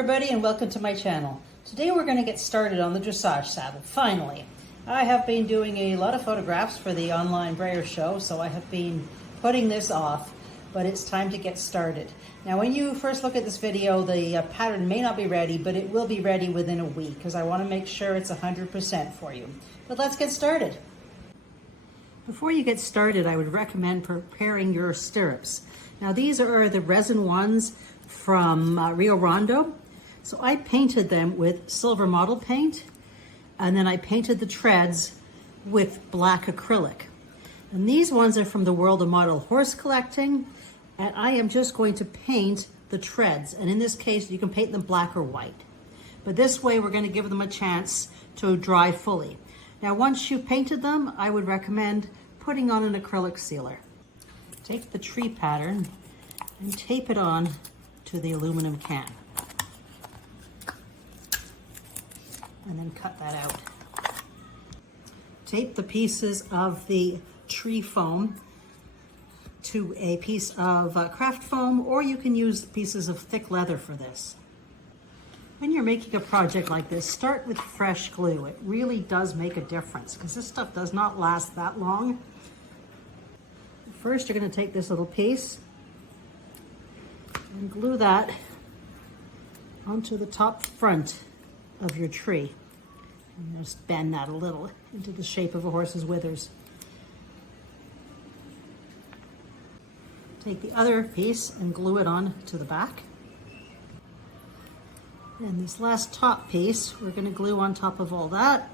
everybody, and welcome to my channel. Today we're going to get started on the dressage saddle, finally. I have been doing a lot of photographs for the online brayer show, so I have been putting this off, but it's time to get started. Now when you first look at this video, the pattern may not be ready, but it will be ready within a week because I want to make sure it's 100% for you. But let's get started. Before you get started, I would recommend preparing your stirrups. Now these are the resin ones from Rio Rondo. So I painted them with silver model paint, and then I painted the treads with black acrylic. And these ones are from the World of Model Horse Collecting, and I am just going to paint the treads. And in this case, you can paint them black or white. But this way, we're going to give them a chance to dry fully. Now, once you've painted them, I would recommend putting on an acrylic sealer. Take the tree pattern and tape it on to the aluminum can. And then cut that out. Tape the pieces of the tree foam to a piece of craft foam, or you can use pieces of thick leather for this. When you're making a project like this, start with fresh glue. It really does make a difference because this stuff does not last that long. First, you're going to take this little piece and glue that onto the top front of your tree. And just bend that a little into the shape of a horse's withers. Take the other piece and glue it on to the back. And this last top piece, we're going to glue on top of all that.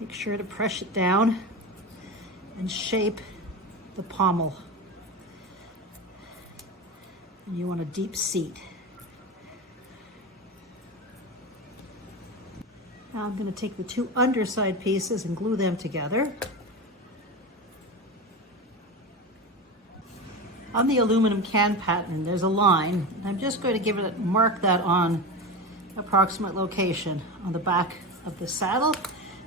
Make sure to press it down and shape the pommel. And you want a deep seat. Now I'm going to take the two underside pieces and glue them together. On the aluminum can pattern, there's a line. I'm just going to mark that on approximate location on the back of the saddle.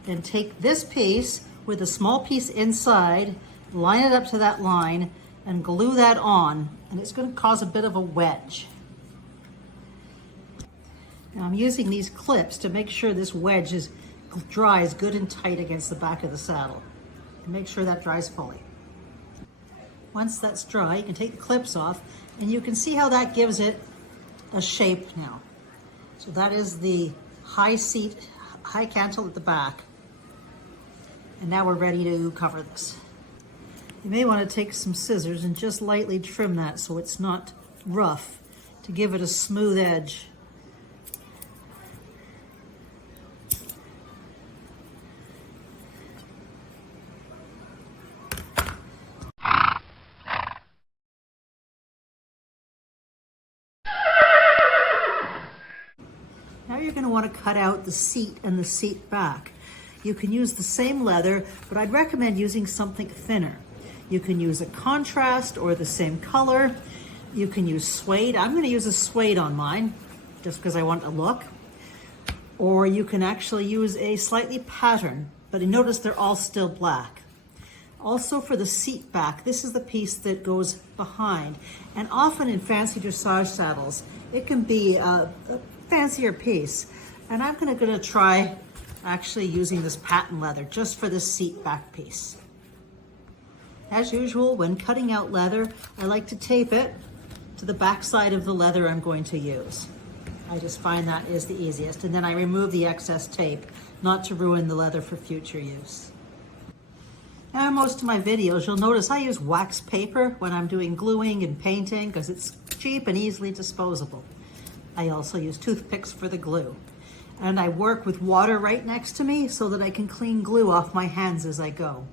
Then take this piece with a small piece inside, line it up to that line, and glue that on. And it's going to cause a bit of a wedge. Now I'm using these clips to make sure this wedge dries good and tight against the back of the saddle. And make sure that dries fully. Once that's dry, you can take the clips off, and you can see how that gives it a shape now. So that is the high seat, high cantle at the back. And now we're ready to cover this. You may want to take some scissors and just lightly trim that so it's not rough, to give it a smooth edge. Now you're going to want to cut out the seat and the seat back. You can use the same leather, but I'd recommend using something thinner. You can use a contrast or the same color. You can use suede. I'm going to use a suede on mine just because I want a look. Or you can actually use a slightly pattern, but notice they're all still black. Also for the seat back, this is the piece that goes behind. And often in fancy dressage saddles, it can be a fancier piece. And I'm going to try actually using this patent leather just for the seat back piece. As usual, when cutting out leather, I like to tape it to the back side of the leather I'm going to use. I just find that is the easiest. And then I remove the excess tape, not to ruin the leather for future use. Now in most of my videos, you'll notice I use wax paper when I'm doing gluing and painting because it's cheap and easily disposable. I also use toothpicks for the glue. And I work with water right next to me so that I can clean glue off my hands as I go.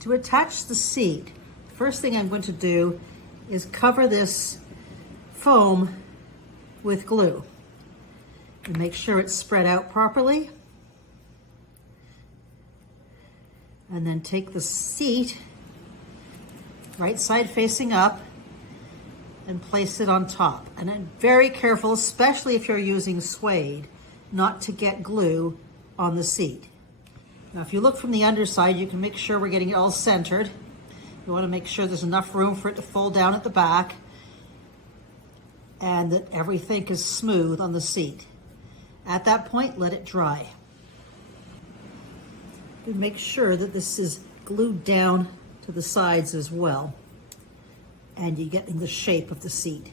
To attach the seat, the first thing I'm going to do is cover this foam with glue and make sure it's spread out properly. And then take the seat, right side facing up, and place it on top. And I'm very careful, especially if you're using suede, not to get glue on the seat. Now, if you look from the underside, you can make sure we're getting it all centered. You want to make sure there's enough room for it to fold down at the back. and that everything is smooth on the seat. At that point, let it dry. And make sure that this is glued down to the sides as well, and you're getting the shape of the seat.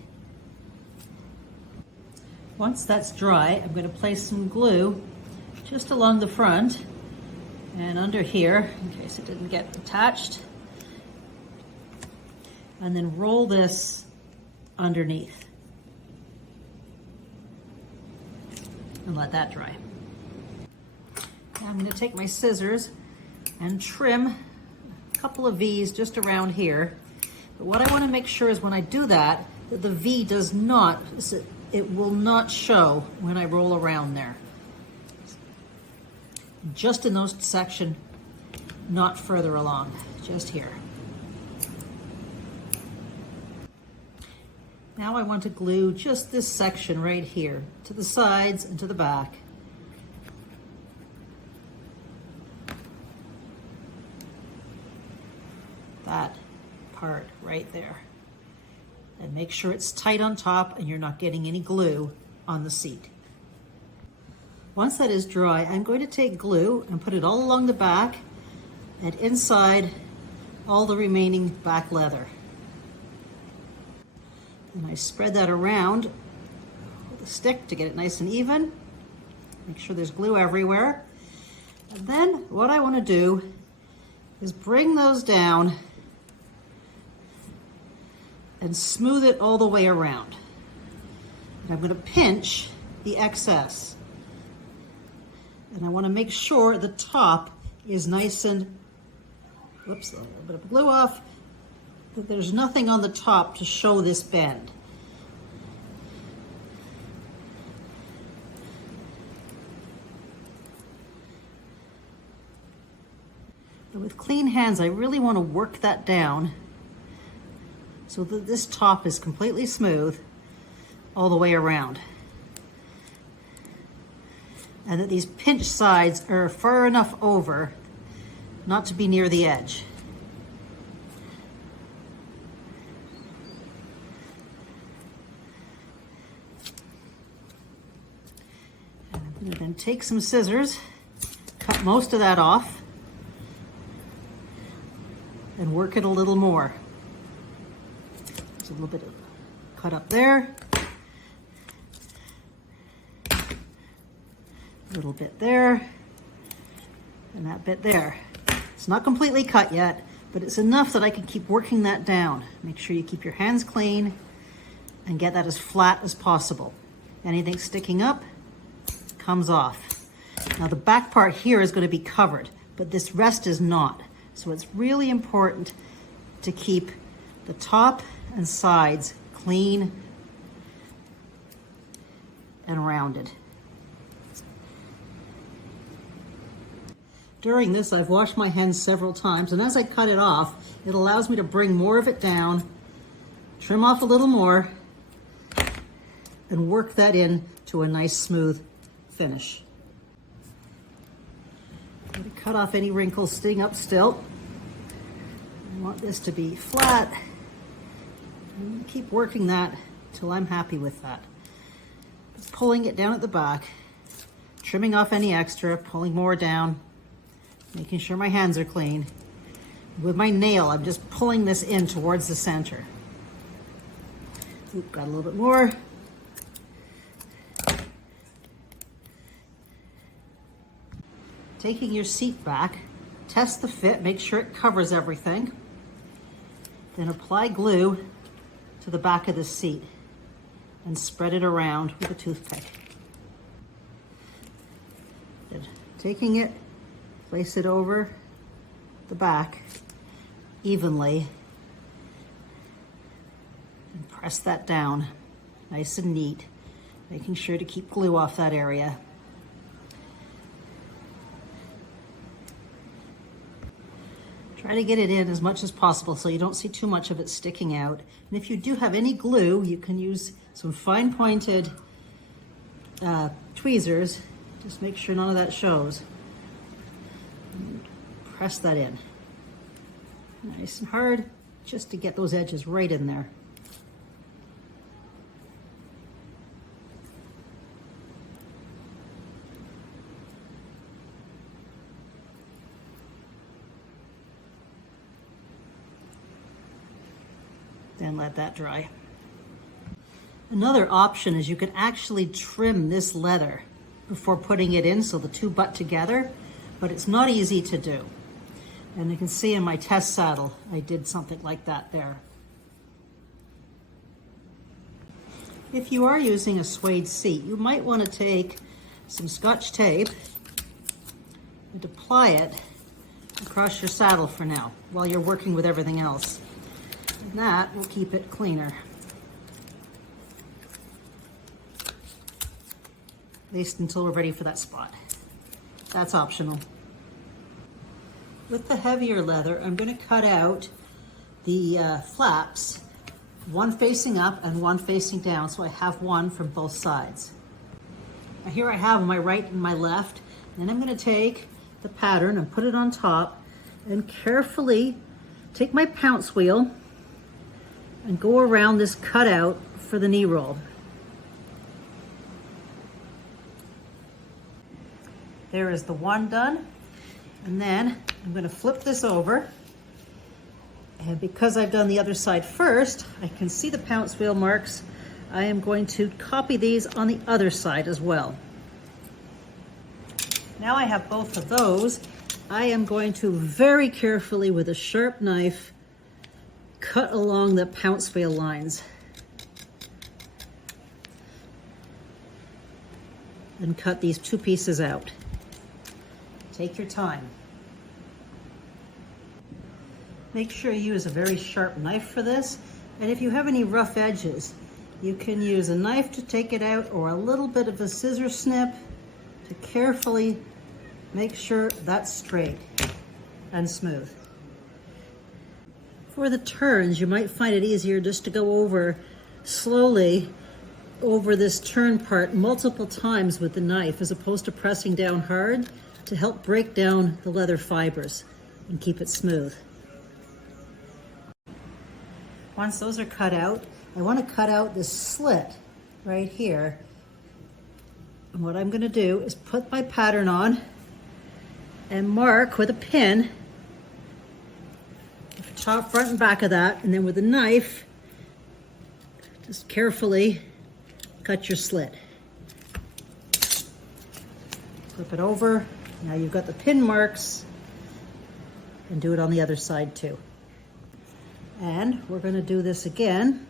Once that's dry, I'm going to place some glue just along the front and under here, in case it didn't get attached. And then roll this underneath. And let that dry. Now I'm going to take my scissors and trim a couple of V's just around here. But what I want to make sure is when I do that, that the V does not, it will not show when I roll around there. Just in those section, not further along, just here. Now I want to glue just this section right here to the sides and to the back. That part right there. And make sure it's tight on top and you're not getting any glue on the seat. Once that is dry, I'm going to take glue and put it all along the back and inside all the remaining back leather. And I spread that around with a stick to get it nice and even. Make sure there's glue everywhere. And then what I want to do is bring those down and smooth it all the way around. And I'm going to pinch the excess. And I want to make sure the top is nice and, whoops, a little bit of glue off, that there's nothing on the top to show this bend. And with clean hands, I really want to work that down so that this top is completely smooth all the way around. And that these pinch sides are far enough over not to be near the edge. And I'm going to then take some scissors, cut most of that off, and work it a little more. There's a little bit of cut up there. A little bit there, and that bit there. It's not completely cut yet, but it's enough that I can keep working that down. Make sure you keep your hands clean and get that as flat as possible. Anything sticking up comes off. Now the back part here is going to be covered, but this rest is not. So it's really important to keep the top and sides clean and rounded. During this, I've washed my hands several times, and as I cut it off, it allows me to bring more of it down, trim off a little more, and work that in to a nice smooth finish. I'm going to cut off any wrinkles sitting up still. I want this to be flat. And keep working that till I'm happy with that. Pulling it down at the back, trimming off any extra, pulling more down, making sure my hands are clean. With my nail, I'm just pulling this in towards the center. Oop, got a little bit more. Taking your seat back, test the fit, make sure it covers everything. Then apply glue to the back of the seat and spread it around with a toothpick. Good. Taking it, place it over the back evenly and press that down nice and neat, making sure to keep glue off that area. Try to get it in as much as possible so you don't see too much of it sticking out. And if you do have any glue, you can use some fine pointed tweezers. Just make sure none of that shows. And press that in. Nice and hard, just to get those edges right in there. Then let that dry. Another option is you can actually trim this leather before putting it in so the two butt together, but it's not easy to do. And you can see in my test saddle, I did something like that there. If you are using a suede seat, you might want to take some Scotch tape and apply it across your saddle for now while you're working with everything else. And that will keep it cleaner. At least until we're ready for that spot. That's optional. With the heavier leather, I'm going to cut out the flaps, one facing up and one facing down, so I have one from both sides. Now here I have my right and my left, and I'm going to take the pattern and put it on top and carefully take my pounce wheel and go around this cutout for the knee roll. There is the one done. And then I'm going to flip this over. And because I've done the other side first, I can see the pounce wheel marks. I am going to copy these on the other side as well. Now I have both of those. I am going to very carefully with a sharp knife cut along the pounce wheel lines. And cut these two pieces out. Take your time. Make sure you use a very sharp knife for this. And if you have any rough edges, you can use a knife to take it out or a little bit of a scissor snip to carefully make sure that's straight and smooth. For the turns, you might find it easier just to go over slowly over this turn part multiple times with the knife as opposed to pressing down hard to help break down the leather fibers and keep it smooth. Once those are cut out, I want to cut out this slit right here. And what I'm going to do is put my pattern on and mark with a pin the top, front, and back of that, and then with a knife, just carefully cut your slit. Flip it over. Now you've got the pin marks, and do it on the other side too. And we're going to do this again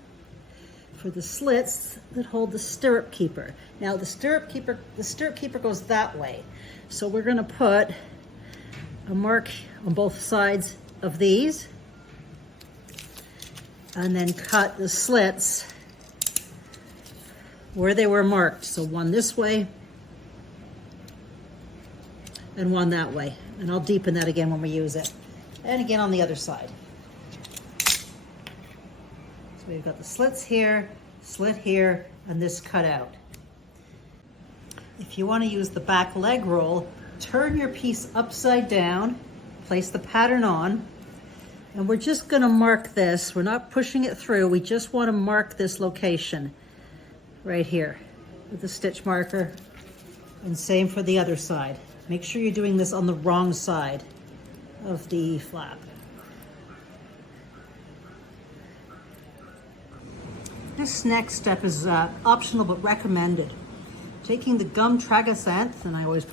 for the slits that hold the stirrup keeper. Now the stirrup keeper goes that way. So we're going to put a mark on both sides of these and then cut the slits where they were marked. So one this way and one that way. And I'll deepen that again when we use it. And again on the other side. So we've got the slits here, slit here, and this cut out. If you want to use the back leg roll, turn your piece upside down, place the pattern on, and we're just going to mark this. We're not pushing it through. We just want to mark this location right here with the stitch marker, and same for the other side. Make sure you're doing this on the wrong side of the flap. This next step is optional but recommended. Taking the gum tragacanth, and I always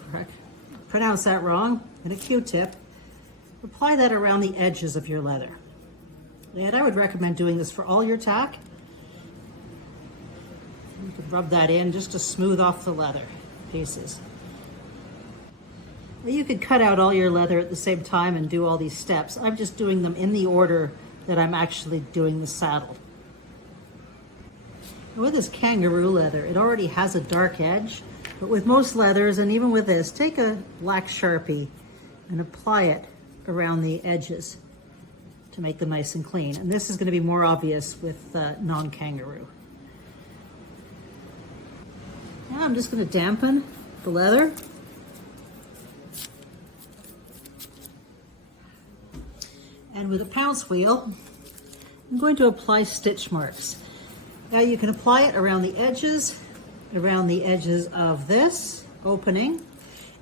pronounce that wrong, and a Q-tip, apply that around the edges of your leather. And I would recommend doing this for all your tack. You can rub that in just to smooth off the leather pieces. Well, you could cut out all your leather at the same time and do all these steps. I'm just doing them in the order that I'm actually doing the saddle. With this kangaroo leather, it already has a dark edge, but with most leathers, and even with this, take a black Sharpie and apply it around the edges to make them nice and clean. And this is going to be more obvious with non-kangaroo. Now I'm just going to dampen the leather. And with a pounce wheel, I'm going to apply stitch marks. Now you can apply it around the edges of this opening.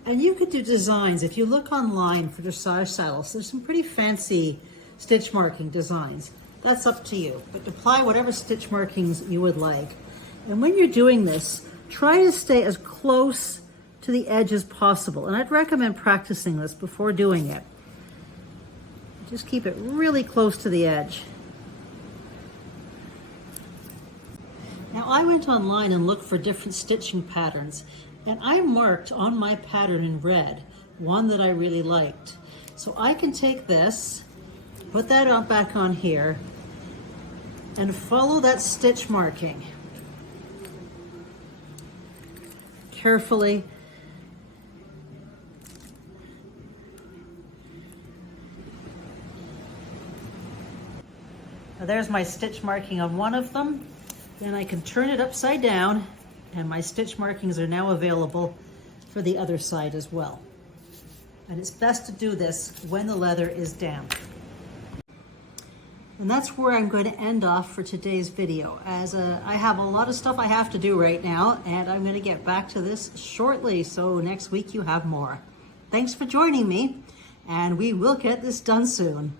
And you could do designs. If you look online for dressage saddles, there's some pretty fancy stitch marking designs. That's up to you, but apply whatever stitch markings you would like. And when you're doing this, try to stay as close to the edge as possible. And I'd recommend practicing this before doing it. Just keep it really close to the edge. Now I went online and looked for different stitching patterns, and I marked on my pattern in red one that I really liked. So I can take this, put that on back on here, and follow that stitch marking carefully. Now there's my stitch marking on one of them. Then I can turn it upside down, and my stitch markings are now available for the other side as well. And it's best to do this when the leather is damp. And that's where I'm going to end off for today's video, as I have a lot of stuff I have to do right now, and I'm going to get back to this shortly, so next week you have more. Thanks for joining me, and we will get this done soon.